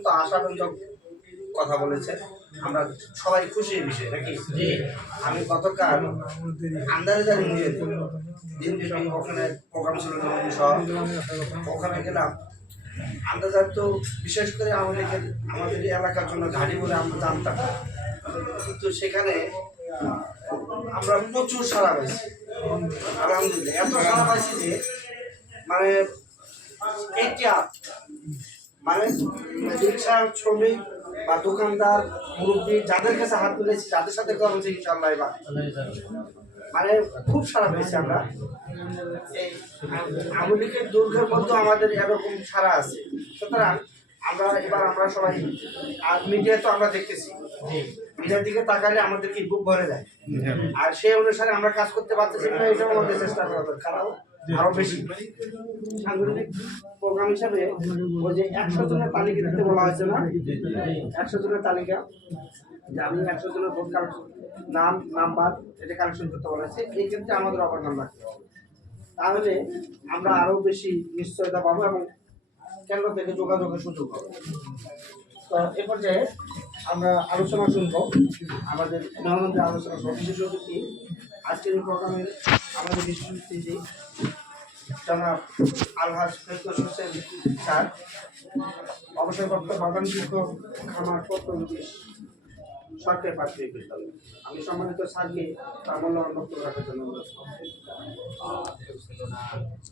অত্যন্ত আশাব্যঞ্জক কথা বলেছে। আমরা সবাই খুশি এই বিষয়ে নাকি? আমি গতকাল আন্দাজে নিয়ে দিনব্যাপী ওখানে প্রোগ্রাম ছিল সব, ওখানে গেলাম। আন্দাজার তো বিশেষ করে আমাদের এলাকার জন্য ঘাড়ি বলে আমরা জানতাম, কিন্তু সেখানে আমরা প্রচুর সাড়া পাইছি। আলহামদুলিল্লাহ এত সাড়া পাইছি যে মানে মানে রিক্সা শ্রমিক বা দোকানদার মুরব্বী যাদের কাছে হাত তুলেছি তাদের সাথে কথা বলছি ইনশাআল্লাহ। এবার মানে খুব সারা পেয়েছি আমরা। এই আওয়ামী লীগের দুর্গের মধ্যে আমাদের এরকম সারা আছে। সুতরাং আমরা সবাই আর মিডিয়া তো আমরা দেখতেছি, মিডিয়ার দিকে তাকালে আমাদের কি বুক ভরে যায়। আর সেই অনুসারে আমরা কাজ করতে পারতেছি না, এটাও আমাদের চেষ্টা করা দরকার আরো বেশি। সাংগঠনিক প্রোগ্রাম হিসাবে ওই যে 100 জনের তালিকা দিতে বলা হয়েছে না, 100 জনের তালিকা, যে আমি 100 জনের ভোট কালেকশন নাম্বার এটা কালেকশন করতে বলা হয়েছে। এই ক্ষেত্রে আমাদের অবদান রাখতে হবে, তাহলে আমরা আরো বেশি নিশ্চয়তা পাবো এবং কেন্দ্র থেকে যোগাযোগের সুযোগ পাবো। তো এ পর্যায়ে আমরা আলোচনা শুনবো, আমাদের মেহমানদের আলোচনা শুনবো। বিশেষ অতিথি আজকের এই প্রোগ্রামের আমাদের বিশেষ অতিথি জনাব আলহাজ ফেরদৌস হোসেন স্যার, অবসরপ্রাপ্ত বাগান শিক্ষক, খামার পত্তলিশ সরকারি প্রাথমিক বিদ্যালয়। আমি সম্মানিত স্যারকে তার মূল্যবান বক্তব্য রাখার জন্য অনুরোধ করব।